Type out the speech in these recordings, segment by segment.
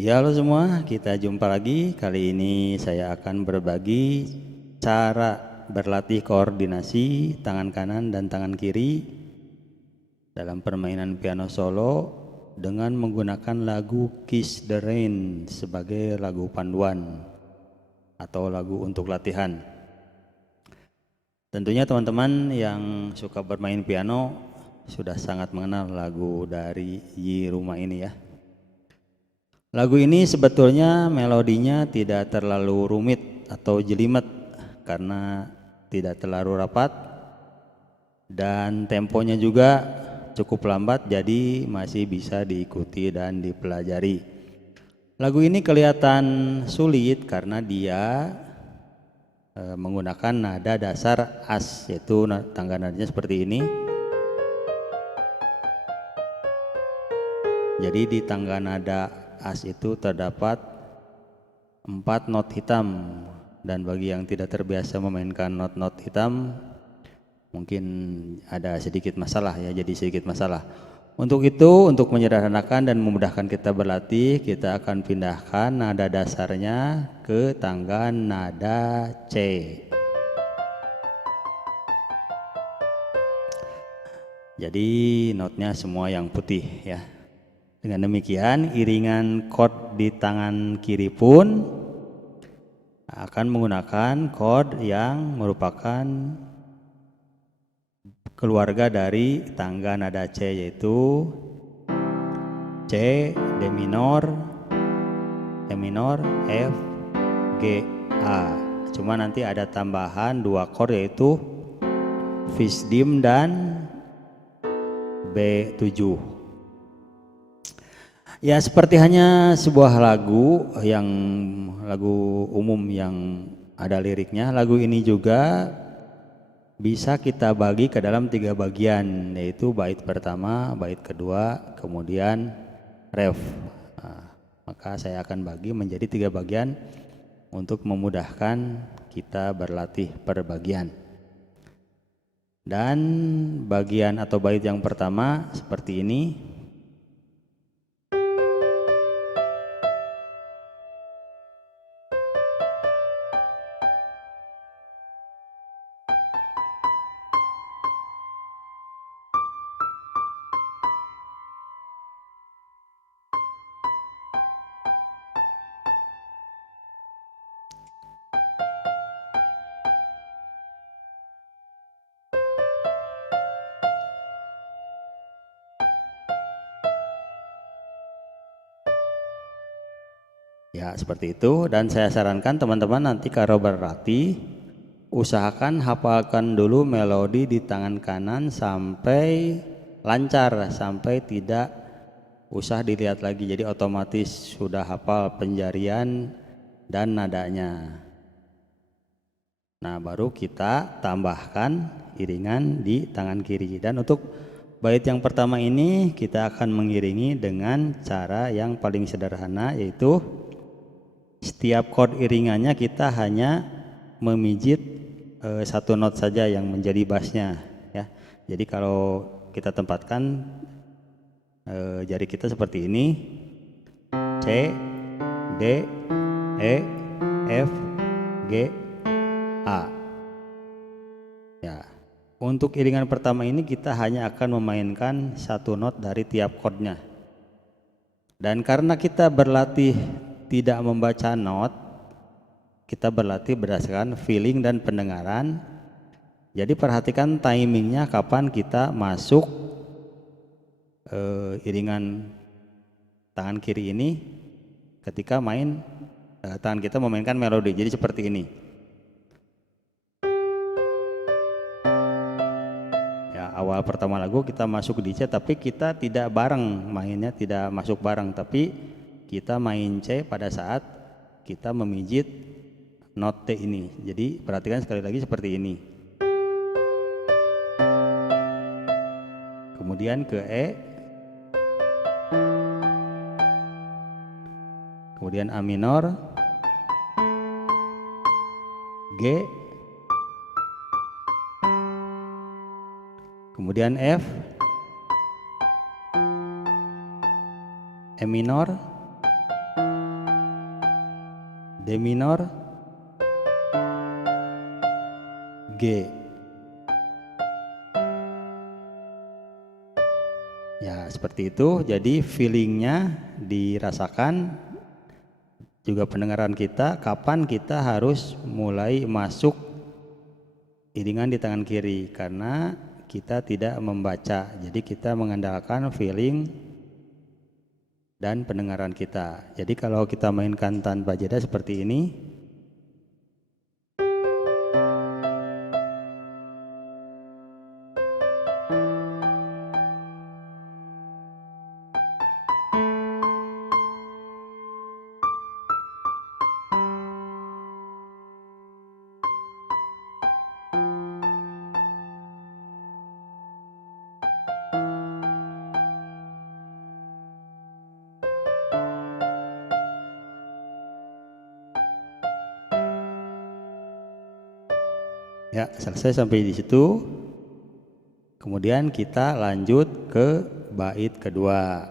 Ya, halo semua, kita jumpa lagi. Kali ini saya akan berbagi cara berlatih koordinasi tangan kanan dan tangan kiri dalam permainan piano solo dengan menggunakan lagu Kiss the Rain sebagai lagu panduan atau lagu untuk latihan. Tentunya teman-teman yang suka bermain piano sudah sangat mengenal lagu dari Yiruma ini ya. Lagu ini sebetulnya melodinya tidak terlalu rumit atau jelimet karena tidak terlalu rapat dan temponya juga cukup lambat, jadi masih bisa diikuti dan dipelajari. Lagu ini kelihatan sulit karena dia menggunakan nada dasar as, yaitu tangga nadanya seperti ini. Jadi di tangga nada as itu terdapat 4 not hitam, dan bagi yang tidak terbiasa memainkan not-not hitam mungkin ada sedikit masalah ya, jadi sedikit masalah. Untuk itu, untuk menyederhanakan dan memudahkan kita berlatih, kita akan pindahkan nada dasarnya ke tangga nada C. Jadi notnya semua yang putih ya. Dengan demikian, iringan chord di tangan kiri pun akan menggunakan chord yang merupakan keluarga dari tangga nada C, yaitu C, D minor, E minor, F, G, A. Cuma nanti ada tambahan 2 chord yaitu Fis dim dan B7. Ya, seperti hanya sebuah lagu umum yang ada liriknya, lagu ini juga bisa kita bagi ke dalam 3 bagian, yaitu bait pertama, bait kedua, kemudian ref. Nah, maka saya akan bagi menjadi 3 bagian untuk memudahkan kita berlatih per bagian. Dan bagian atau bait yang pertama seperti ini. Ya, seperti itu. Dan saya sarankan teman-teman nanti kalau berlatih, usahakan hafalkan dulu melodi di tangan kanan sampai lancar, sampai tidak usah dilihat lagi. Jadi otomatis sudah hafal penjarian dan nadanya. Nah, baru kita tambahkan iringan di tangan kiri. Dan untuk bait yang pertama ini kita akan mengiringi dengan cara yang paling sederhana, yaitu setiap chord iringannya kita hanya memijit 1 not saja yang menjadi bassnya ya. Jadi kalau kita tempatkan jari kita seperti ini, C, D, E, F, G, A. Ya. Untuk iringan pertama ini kita hanya akan memainkan 1 not dari tiap chordnya. Dan karena kita berlatih tidak membaca not, kita berlatih berdasarkan feeling dan pendengaran. Jadi perhatikan timingnya kapan kita masuk iringan tangan kiri ini ketika tangan kita memainkan melodi. Jadi seperti ini ya. Awal pertama lagu kita masuk di C, tapi kita tidak bareng mainnya, tidak masuk bareng, tapi kita main C pada saat kita memijit not T ini. Jadi perhatikan sekali lagi seperti ini. Kemudian ke E, kemudian A minor, G, kemudian F, E minor, D minor, G. Ya seperti itu, jadi feelingnya dirasakan, juga pendengaran kita, kapan kita harus mulai masuk iringan di tangan kiri, karena kita tidak membaca, jadi kita mengandalkan feeling dan pendengaran kita. Jadi kalau kita mainkan tanpa jeda seperti ini, ya selesai sampai di situ. Kemudian kita lanjut ke bait kedua.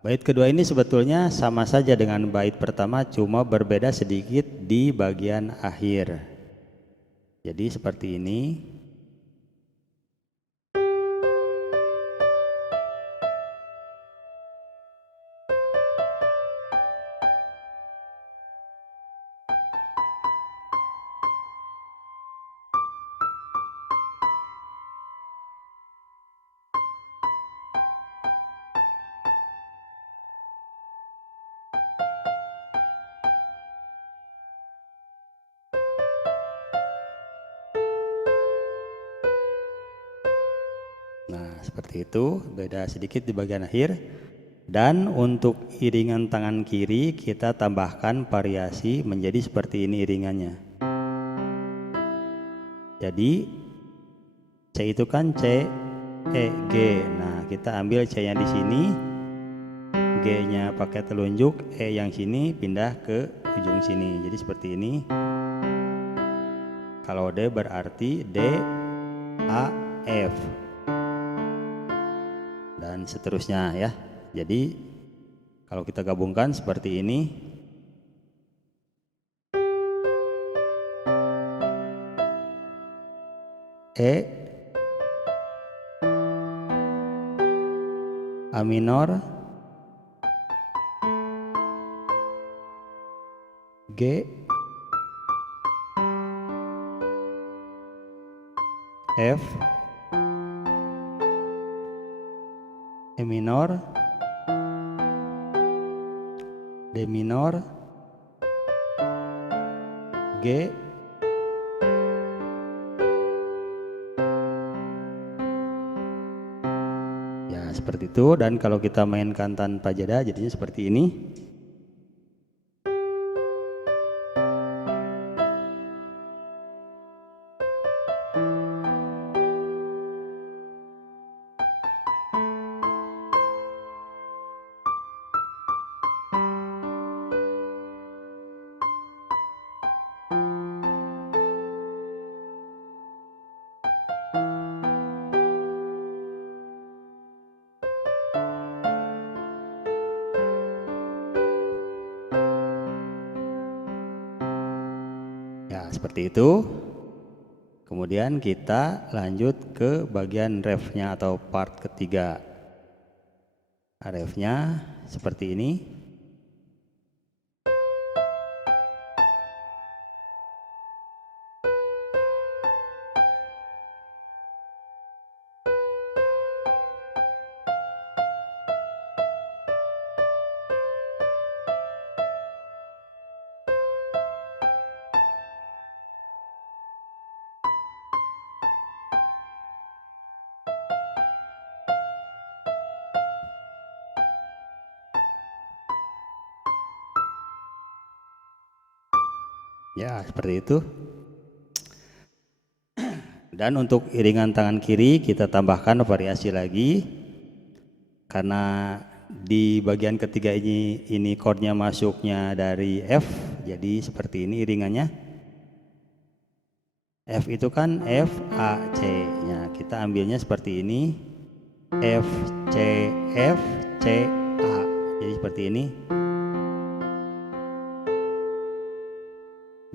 Bait kedua ini sebetulnya sama saja dengan bait pertama, cuma berbeda sedikit di bagian akhir. Jadi seperti ini. Nah, seperti itu, beda sedikit di bagian akhir. Dan untuk iringan tangan kiri kita tambahkan variasi menjadi seperti ini iringannya. Jadi C itu kan C, E, G. Nah, kita ambil C-nya di sini, G-nya pakai telunjuk, E yang sini pindah ke ujung sini. Jadi seperti ini. Kalau D berarti D, A, F. Dan seterusnya ya. Jadi kalau kita gabungkan seperti ini. E, A minor, G, F, E minor, D minor, G, ya seperti itu. Dan kalau kita mainkan tanpa jeda jadinya seperti ini. Ya, seperti itu. Kemudian kita lanjut ke bagian refnya atau part ketiga. Refnya seperti ini. Ya, seperti itu. Dan untuk iringan tangan kiri kita tambahkan variasi lagi. Karena di bagian ketiga ini chordnya masuknya dari F, jadi seperti ini iringannya. F itu kan F, A, C. Ya, kita ambilnya seperti ini. F, C, F, C, A. Jadi seperti ini.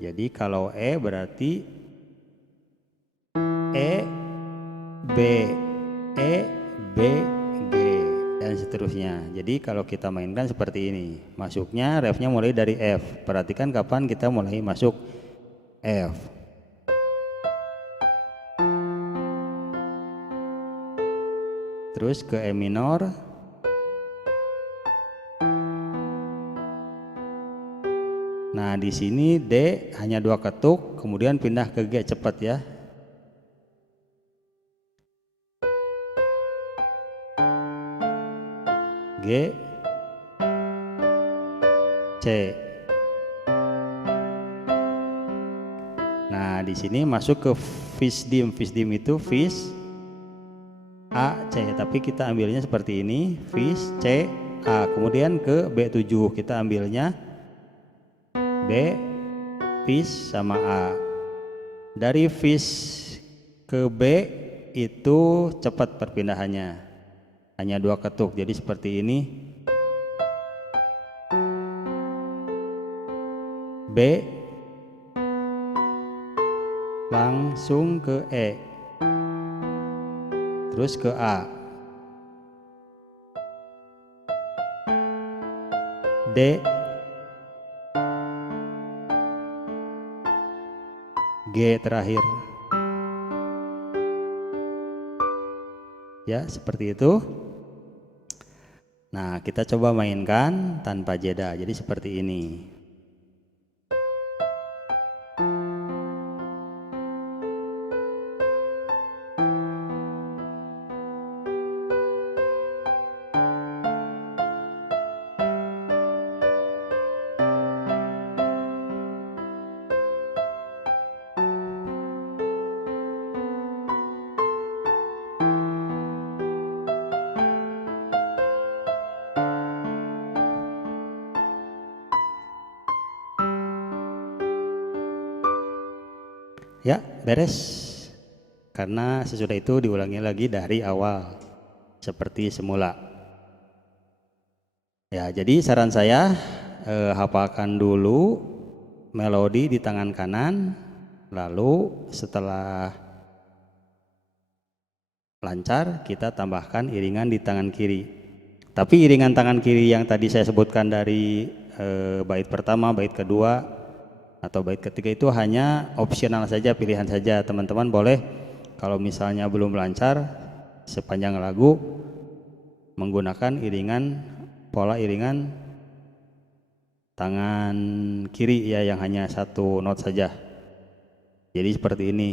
Jadi kalau E berarti E, B, E, B, G, dan seterusnya. Jadi kalau kita mainkan seperti ini, masuknya refnya mulai dari F. Perhatikan kapan kita mulai masuk F. Terus ke E minor. Nah, di sini D hanya 2 ketuk, kemudian pindah ke G, cepat ya. G, C. Nah, di sini masuk ke fis dim. Fis dim itu fis A, C, tapi kita ambilnya seperti ini, fis C, A. Kemudian ke B7 kita ambilnya B, fis sama A. Dari fis ke B itu cepat perpindahannya, hanya 2 ketuk, jadi seperti ini. B langsung ke E, terus ke A, D, G terakhir. Ya, seperti itu. Nah, kita coba mainkan tanpa jeda. Jadi seperti ini. Ya, beres. Karena sesudah itu diulangi lagi dari awal seperti semula. Ya, jadi saran saya hafalkan dulu melodi di tangan kanan, lalu setelah lancar kita tambahkan iringan di tangan kiri. Tapi iringan tangan kiri yang tadi saya sebutkan dari bait pertama, bait kedua, atau bait ketiga itu hanya opsional saja, pilihan saja. Teman-teman boleh kalau misalnya belum lancar sepanjang lagu menggunakan iringan, pola iringan tangan kiri ya, yang hanya 1 not saja. Jadi seperti ini.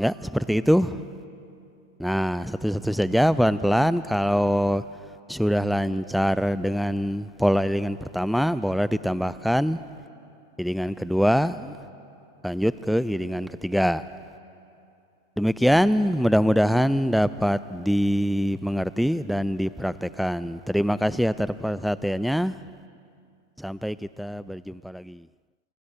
Ya, seperti itu. Nah, satu-satu saja pelan-pelan. Kalau sudah lancar dengan pola iringan pertama, boleh ditambahkan iringan kedua, lanjut ke iringan ketiga. Demikian, mudah-mudahan dapat dimengerti dan dipraktekkan. Terima kasih atas perhatiannya. Sampai kita berjumpa lagi.